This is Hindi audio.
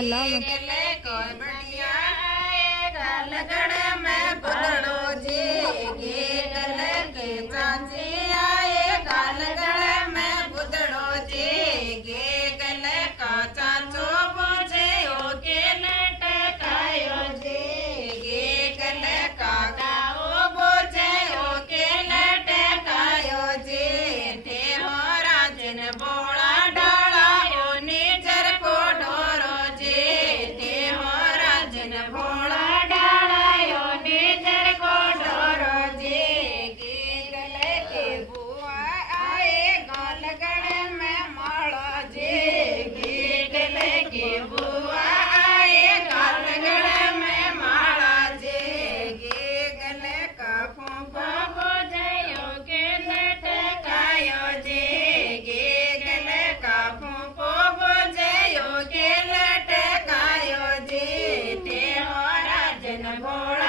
अलामत लगड़ में बदड़ो जी गे गल के चांची आए गालगड़ में बुदड़ो जी गे गल का चांचो बोझे ओ के लटकायो जी गे गल का गाओ बोझे ओ के लटकायो जी थे हो राजन बोला डाला ओ निजर को ढोरो जी थे हो राजन भोला भोला